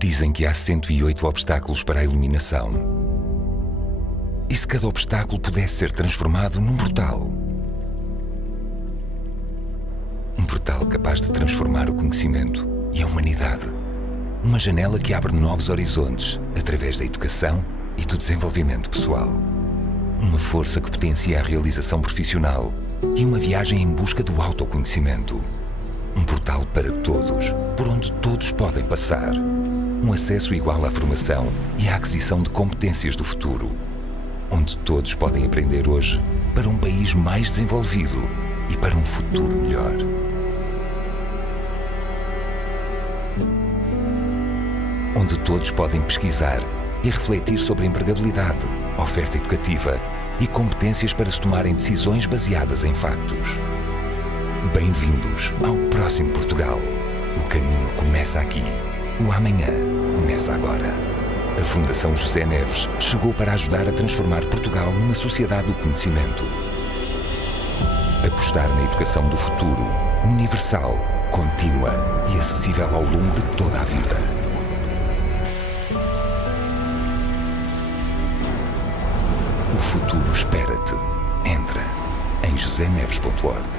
Dizem que há 108 obstáculos para a iluminação. E se cada obstáculo pudesse ser transformado num portal? Um portal capaz de transformar o conhecimento e a humanidade. Uma janela que abre novos horizontes através da educação e do desenvolvimento pessoal. Uma força que potencia a realização profissional e uma viagem em busca do autoconhecimento. Um portal para todos, por onde todos podem passar. Um acesso igual à formação e à aquisição de competências do futuro. Onde todos podem aprender hoje para um país mais desenvolvido e para um futuro melhor. Onde todos podem pesquisar e refletir sobre a empregabilidade, oferta educativa e competências para se tomarem decisões baseadas em factos. Bem-vindos ao próximo Portugal. O caminho começa aqui. O amanhã começa agora. A Fundação José Neves chegou para ajudar a transformar Portugal numa sociedade do conhecimento. Apostar na educação do futuro, universal, contínua e acessível ao longo de toda a vida. O futuro espera-te. Entra em joseneves.org.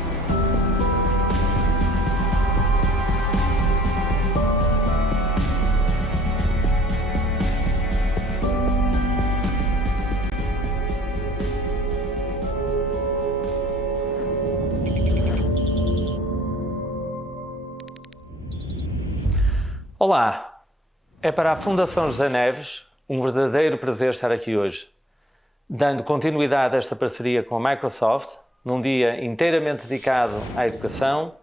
Olá, é para a Fundação José Neves um verdadeiro prazer estar aqui hoje, dando continuidade a esta parceria com a Microsoft, num dia inteiramente dedicado à educação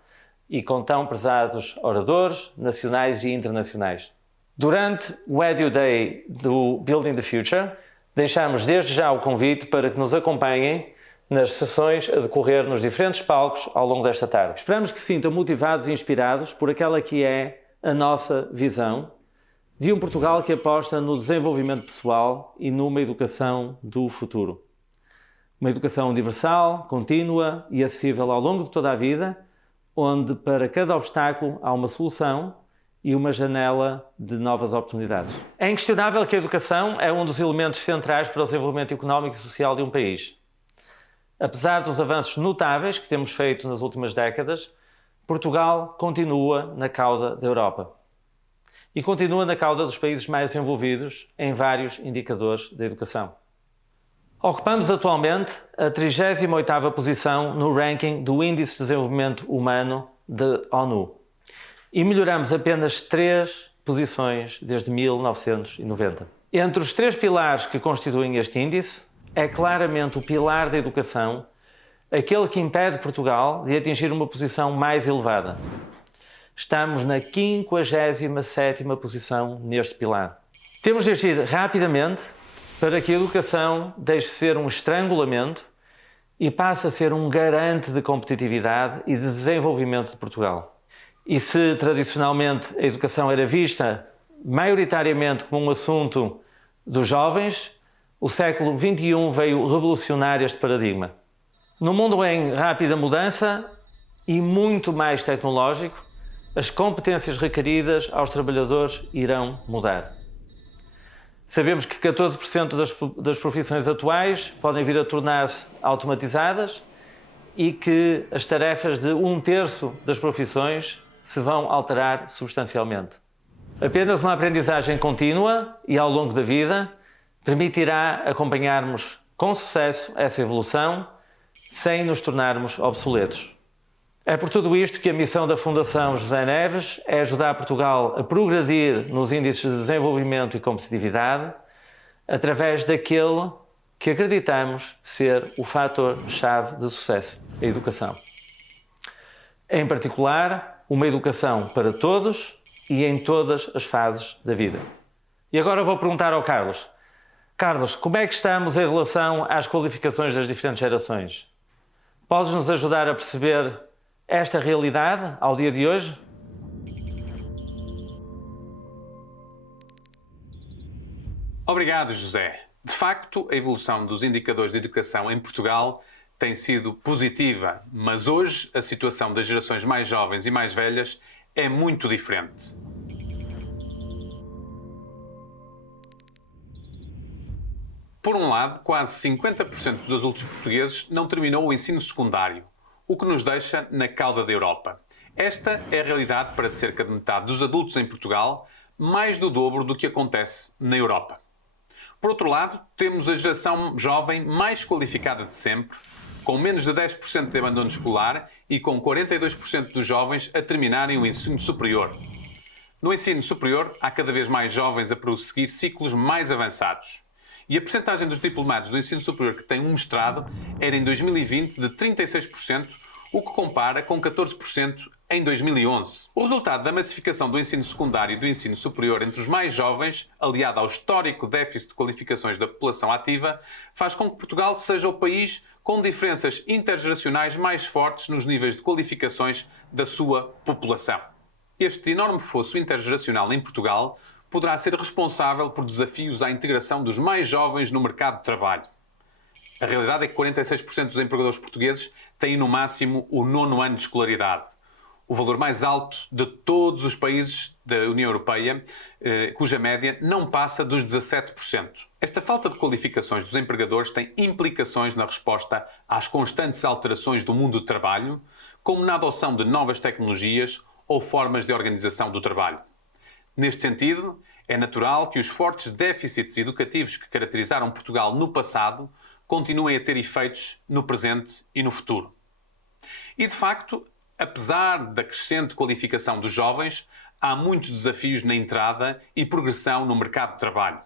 e com tão prezados oradores nacionais e internacionais. Durante o Edu Day do Building the Future, deixamos desde já o convite para que nos acompanhem nas sessões a decorrer nos diferentes palcos ao longo desta tarde. Esperamos que se sintam motivados e inspirados por aquela que é a nossa visão de um Portugal que aposta no desenvolvimento pessoal e numa educação do futuro. Uma educação universal, contínua e acessível ao longo de toda a vida, onde para cada obstáculo há uma solução e uma janela de novas oportunidades. É inquestionável que a educação é um dos elementos centrais para o desenvolvimento económico e social de um país. Apesar dos avanços notáveis que temos feito nas últimas décadas, Portugal continua na cauda da Europa e continua na cauda dos países mais desenvolvidos em vários indicadores da educação. Ocupamos atualmente a 38ª posição no ranking do Índice de Desenvolvimento Humano da ONU e melhoramos apenas 3 posições desde 1990. Entre os 3 pilares que constituem este índice, é claramente o pilar da educação aquele que impede Portugal de atingir uma posição mais elevada. Estamos na 57ª posição neste pilar. Temos de agir rapidamente para que a educação deixe de ser um estrangulamento e passe a ser um garante de competitividade e de desenvolvimento de Portugal. E se tradicionalmente a educação era vista maioritariamente como um assunto dos jovens, o século XXI veio revolucionar este paradigma. No mundo em rápida mudança e muito mais tecnológico, as competências requeridas aos trabalhadores irão mudar. Sabemos que 14% das profissões atuais podem vir a tornar-se automatizadas e que as tarefas de 1/3 das profissões se vão alterar substancialmente. Apenas uma aprendizagem contínua e ao longo da vida permitirá acompanharmos com sucesso essa evolução sem nos tornarmos obsoletos. É por tudo isto que a missão da Fundação José Neves é ajudar Portugal a progredir nos índices de desenvolvimento e competitividade através daquele que acreditamos ser o fator-chave de sucesso, a educação. Em particular, uma educação para todos e em todas as fases da vida. E agora vou perguntar ao Carlos. Carlos, como é que estamos em relação às qualificações das diferentes gerações? Podes nos ajudar a perceber esta realidade ao dia de hoje? Obrigado, José. De facto, a evolução dos indicadores de educação em Portugal tem sido positiva, mas hoje a situação das gerações mais jovens e mais velhas é muito diferente. Por um lado, quase 50% dos adultos portugueses não terminou o ensino secundário, o que nos deixa na cauda da Europa. Esta é a realidade para cerca de metade dos adultos em Portugal, mais do dobro do que acontece na Europa. Por outro lado, temos a geração jovem mais qualificada de sempre, com menos de 10% de abandono escolar e com 42% dos jovens a terminarem o ensino superior. No ensino superior, há cada vez mais jovens a prosseguir ciclos mais avançados. E a percentagem dos diplomados do ensino superior que têm um mestrado era em 2020 de 36%, o que compara com 14% em 2011. O resultado da massificação do ensino secundário e do ensino superior entre os mais jovens, aliado ao histórico déficit de qualificações da população ativa, faz com que Portugal seja o país com diferenças intergeracionais mais fortes nos níveis de qualificações da sua população. Este enorme fosso intergeracional em Portugal poderá ser responsável por desafios à integração dos mais jovens no mercado de trabalho. A realidade é que 46% dos empregadores portugueses têm no máximo o 9º ano de escolaridade, o valor mais alto de todos os países da União Europeia, cuja média não passa dos 17%. Esta falta de qualificações dos empregadores tem implicações na resposta às constantes alterações do mundo do trabalho, como na adoção de novas tecnologias ou formas de organização do trabalho. Neste sentido, é natural que os fortes déficits educativos que caracterizaram Portugal no passado continuem a ter efeitos no presente e no futuro. E, de facto, apesar da crescente qualificação dos jovens, há muitos desafios na entrada e progressão no mercado de trabalho.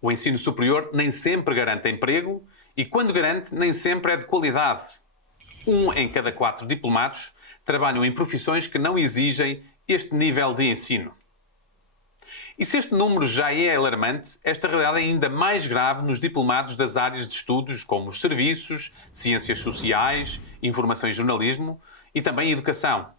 O ensino superior nem sempre garante emprego e, quando garante, nem sempre é de qualidade. 1 em cada 4 diplomados trabalham em profissões que não exigem este nível de ensino. E se este número já é alarmante, esta realidade é ainda mais grave nos diplomados das áreas de estudos como os serviços, ciências sociais, informação e jornalismo e também educação.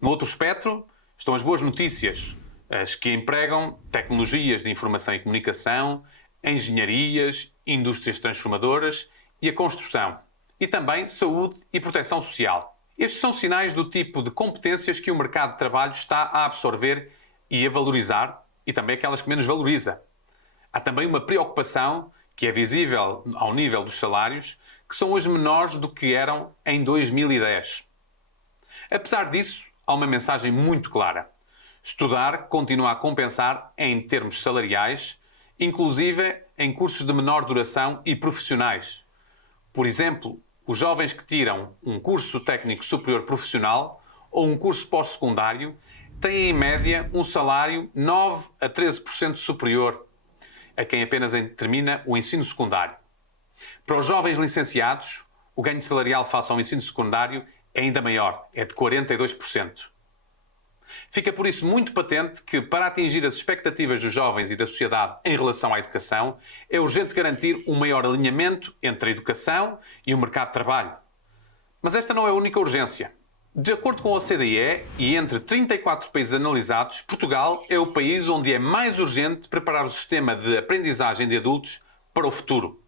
No outro espectro estão as boas notícias, as que empregam tecnologias de informação e comunicação, engenharias, indústrias transformadoras e a construção, e também saúde e proteção social. Estes são sinais do tipo de competências que o mercado de trabalho está a absorver e a valorizar, e também aquelas que menos valoriza. Há também uma preocupação que é visível ao nível dos salários, que são hoje menores do que eram em 2010. Apesar disso, há uma mensagem muito clara. Estudar continua a compensar em termos salariais, inclusive em cursos de menor duração e profissionais. Por exemplo, os jovens que tiram um curso técnico superior profissional ou um curso pós-secundário têm, em média, um salário 9 a 13% superior a quem apenas termina o ensino secundário. Para os jovens licenciados, o ganho salarial face ao ensino secundário é ainda maior, é de 42%. Fica por isso muito patente que, para atingir as expectativas dos jovens e da sociedade em relação à educação, é urgente garantir um maior alinhamento entre a educação e o mercado de trabalho. Mas esta não é a única urgência. De acordo com a OCDE, e entre 34 países analisados, Portugal é o país onde é mais urgente preparar o sistema de aprendizagem de adultos para o futuro.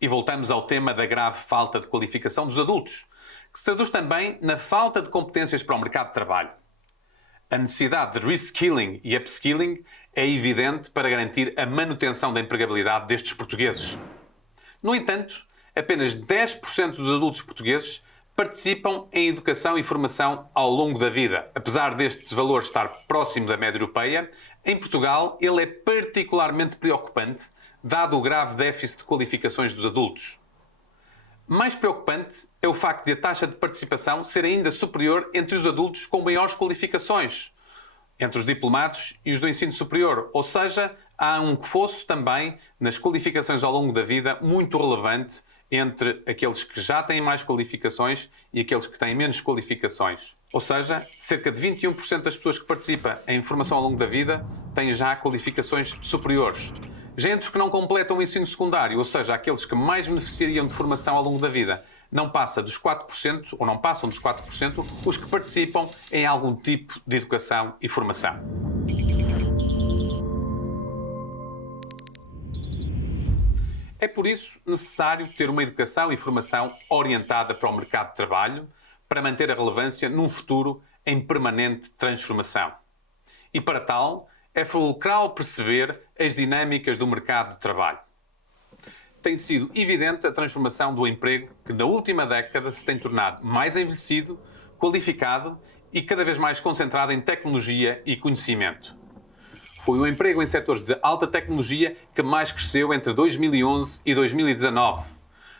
E voltamos ao tema da grave falta de qualificação dos adultos, que se traduz também na falta de competências para o mercado de trabalho. A necessidade de reskilling e upskilling é evidente para garantir a manutenção da empregabilidade destes portugueses. No entanto, apenas 10% dos adultos portugueses participam em educação e formação ao longo da vida. Apesar deste valor estar próximo da média europeia, em Portugal ele é particularmente preocupante, dado o grave déficit de qualificações dos adultos. Mais preocupante é o facto de a taxa de participação ser ainda superior entre os adultos com maiores qualificações, entre os diplomados e os do ensino superior. Ou seja, há um fosso também nas qualificações ao longo da vida muito relevante entre aqueles que já têm mais qualificações e aqueles que têm menos qualificações. Ou seja, cerca de 21% das pessoas que participam em formação ao longo da vida têm já qualificações superiores. Já entre os que não completam o ensino secundário, ou seja, aqueles que mais beneficiariam de formação ao longo da vida, não passa dos 4%, ou não passam dos 4%, os que participam em algum tipo de educação e formação. É por isso necessário ter uma educação e formação orientada para o mercado de trabalho, para manter a relevância num futuro em permanente transformação. E para tal, é fulcral perceber as dinâmicas do mercado de trabalho. Tem sido evidente a transformação do emprego que na última década se tem tornado mais envelhecido, qualificado e cada vez mais concentrado em tecnologia e conhecimento. Foi o emprego em setores de alta tecnologia que mais cresceu entre 2011 e 2019.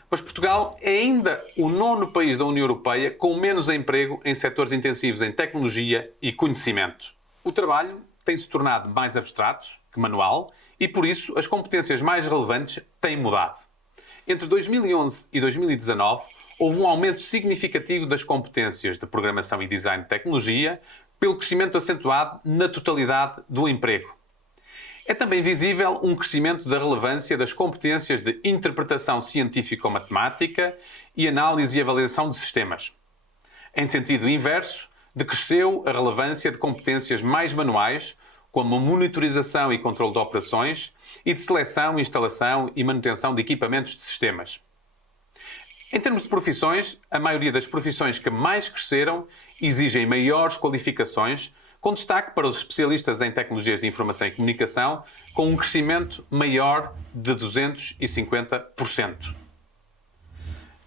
Mas Portugal é ainda o 9º país da União Europeia com menos emprego em setores intensivos em tecnologia e conhecimento. O trabalho tem-se tornado mais abstrato que manual e, por isso, as competências mais relevantes têm mudado. Entre 2011 e 2019, houve um aumento significativo das competências de programação e design de tecnologia, pelo crescimento acentuado na totalidade do emprego. É também visível um crescimento da relevância das competências de interpretação científico-matemática e análise e avaliação de sistemas. Em sentido inverso, decresceu a relevância de competências mais manuais, como a monitorização e controle de operações, e de seleção, instalação e manutenção de equipamentos de sistemas. Em termos de profissões, a maioria das profissões que mais cresceram exigem maiores qualificações, com destaque para os especialistas em tecnologias de informação e comunicação, com um crescimento maior de 250%.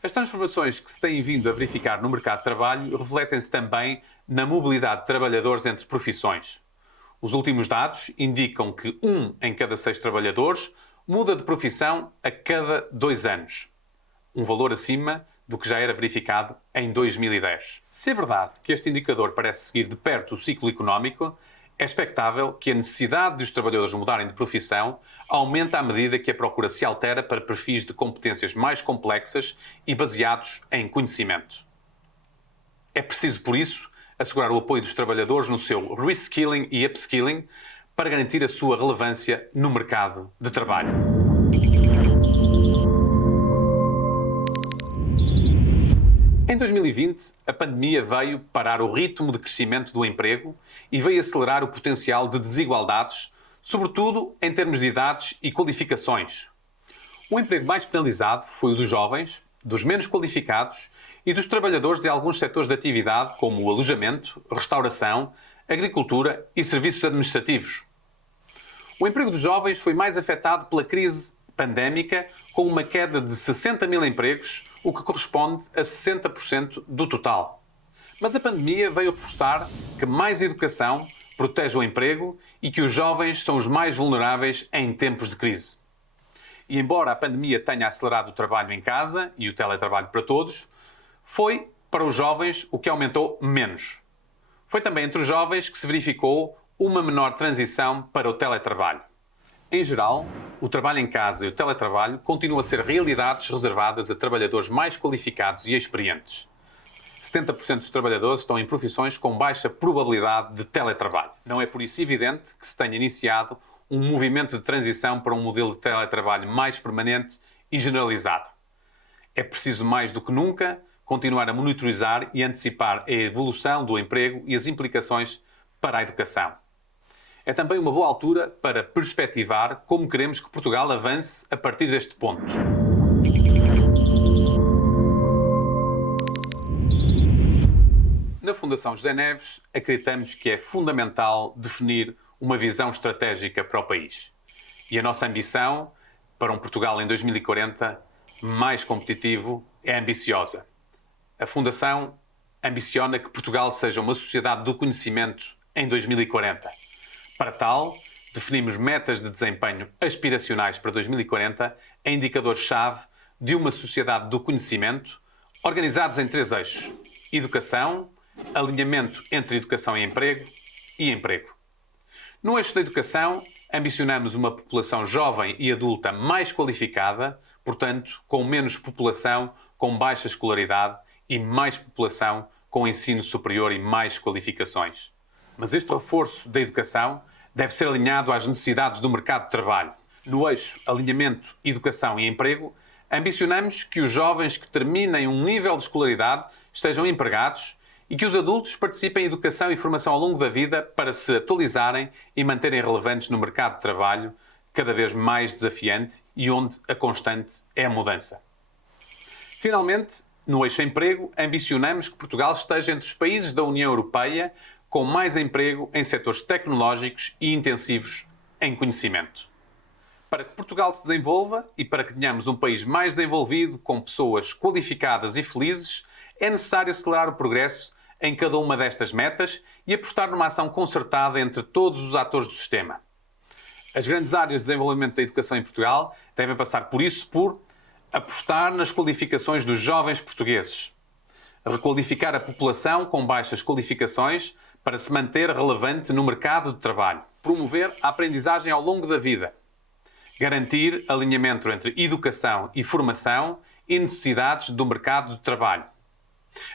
As transformações que se têm vindo a verificar no mercado de trabalho refletem-se também na mobilidade de trabalhadores entre profissões. Os últimos dados indicam que 1 em cada 6 trabalhadores muda de profissão a cada 2 anos. Um valor acima do que já era verificado em 2010. Se é verdade que este indicador parece seguir de perto o ciclo económico, é expectável que a necessidade de os trabalhadores mudarem de profissão aumente à medida que a procura se altera para perfis de competências mais complexas e baseados em conhecimento. É preciso, por isso, assegurar o apoio dos trabalhadores no seu reskilling e upskilling para garantir a sua relevância no mercado de trabalho. Em 2020, a pandemia veio parar o ritmo de crescimento do emprego e veio acelerar o potencial de desigualdades, sobretudo em termos de idades e qualificações. O emprego mais penalizado foi o dos jovens, dos menos qualificados e dos trabalhadores de alguns setores de atividade, como o alojamento, restauração, agricultura e serviços administrativos. O emprego dos jovens foi mais afetado pela crise pandémica, com uma queda de 60 mil empregos, o que corresponde a 60% do total. Mas a pandemia veio reforçar que mais educação protege o emprego e que os jovens são os mais vulneráveis em tempos de crise. E embora a pandemia tenha acelerado o trabalho em casa e o teletrabalho para todos, foi para os jovens o que aumentou menos. Foi também entre os jovens que se verificou uma menor transição para o teletrabalho. Em geral, o trabalho em casa e o teletrabalho continuam a ser realidades reservadas a trabalhadores mais qualificados e experientes. 70% dos trabalhadores estão em profissões com baixa probabilidade de teletrabalho. Não é por isso evidente que se tenha iniciado um movimento de transição para um modelo de teletrabalho mais permanente e generalizado. É preciso mais do que nunca continuar a monitorizar e antecipar a evolução do emprego e as implicações para a educação. É também uma boa altura para perspectivar como queremos que Portugal avance a partir deste ponto. Na Fundação José Neves, acreditamos que é fundamental definir uma visão estratégica para o país. E a nossa ambição para um Portugal em 2040 mais competitivo é ambiciosa. A Fundação ambiciona que Portugal seja uma sociedade do conhecimento em 2040. Para tal, definimos metas de desempenho aspiracionais para 2040 em indicadores-chave de uma sociedade do conhecimento, organizados em 3 eixos: educação, alinhamento entre educação e emprego. No eixo da educação, ambicionamos uma população jovem e adulta mais qualificada, portanto, com menos população com baixa escolaridade e mais população com ensino superior e mais qualificações. Mas este reforço da educação deve ser alinhado às necessidades do mercado de trabalho. No eixo alinhamento, educação e emprego, ambicionamos que os jovens que terminem um nível de escolaridade estejam empregados e que os adultos participem em educação e formação ao longo da vida para se atualizarem e manterem relevantes no mercado de trabalho, cada vez mais desafiante e onde a constante é a mudança. Finalmente, no eixo emprego, ambicionamos que Portugal esteja entre os países da União Europeia com mais emprego em setores tecnológicos e intensivos em conhecimento. Para que Portugal se desenvolva e para que tenhamos um país mais desenvolvido, com pessoas qualificadas e felizes, é necessário acelerar o progresso em cada uma destas metas e apostar numa ação concertada entre todos os atores do sistema. As grandes áreas de desenvolvimento da educação em Portugal devem passar por apostar nas qualificações dos jovens portugueses, requalificar a população com baixas qualificações para se manter relevante no mercado de trabalho, promover a aprendizagem ao longo da vida, garantir alinhamento entre educação e formação e necessidades do mercado de trabalho,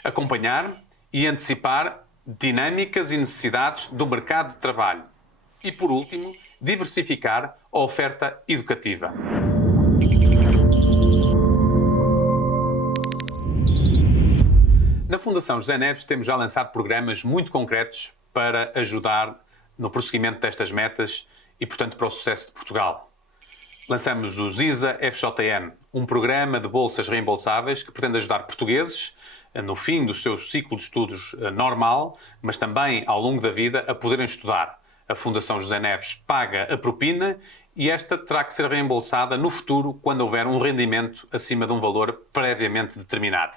acompanhar e antecipar dinâmicas e necessidades do mercado de trabalho e, por último, diversificar a oferta educativa. Na Fundação José Neves temos já lançado programas muito concretos para ajudar no prosseguimento destas metas e, portanto, para o sucesso de Portugal. Lançamos o ZISA FJN, um programa de bolsas reembolsáveis que pretende ajudar portugueses no fim do seu ciclo de estudos normal, mas também ao longo da vida, a poderem estudar. A Fundação José Neves paga a propina e esta terá que ser reembolsada no futuro quando houver um rendimento acima de um valor previamente determinado.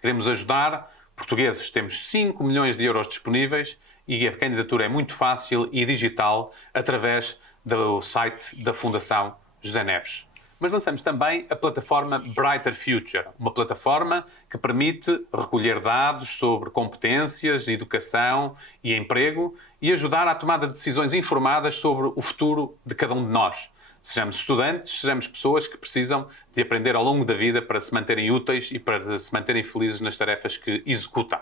Queremos ajudar portugueses. Temos 5 milhões de euros disponíveis e a candidatura é muito fácil e digital através do site da Fundação José Neves. Mas lançamos também a plataforma Brighter Future, uma plataforma que permite recolher dados sobre competências, educação e emprego e ajudar à tomada de decisões informadas sobre o futuro de cada um de nós. Sejamos estudantes, sejamos pessoas que precisam de aprender ao longo da vida para se manterem úteis e para se manterem felizes nas tarefas que executam.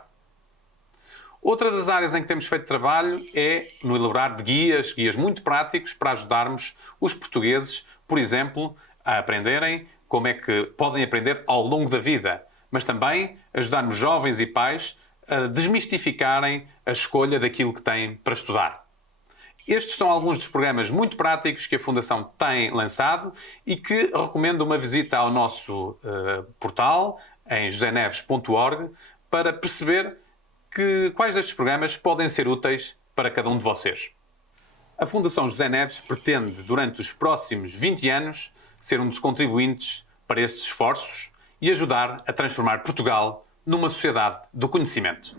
Outra das áreas em que temos feito trabalho é no elaborar de guias muito práticos para ajudarmos os portugueses, por exemplo, a aprenderem como é que podem aprender ao longo da vida, mas também ajudarmos jovens e pais a desmistificarem a escolha daquilo que têm para estudar. Estes são alguns dos programas muito práticos que a Fundação tem lançado e que recomendo uma visita ao nosso portal em joseneves.org para perceber quais destes programas podem ser úteis para cada um de vocês. A Fundação José Neves pretende, durante os próximos 20 anos, ser um dos contribuintes para estes esforços e ajudar a transformar Portugal numa sociedade do conhecimento.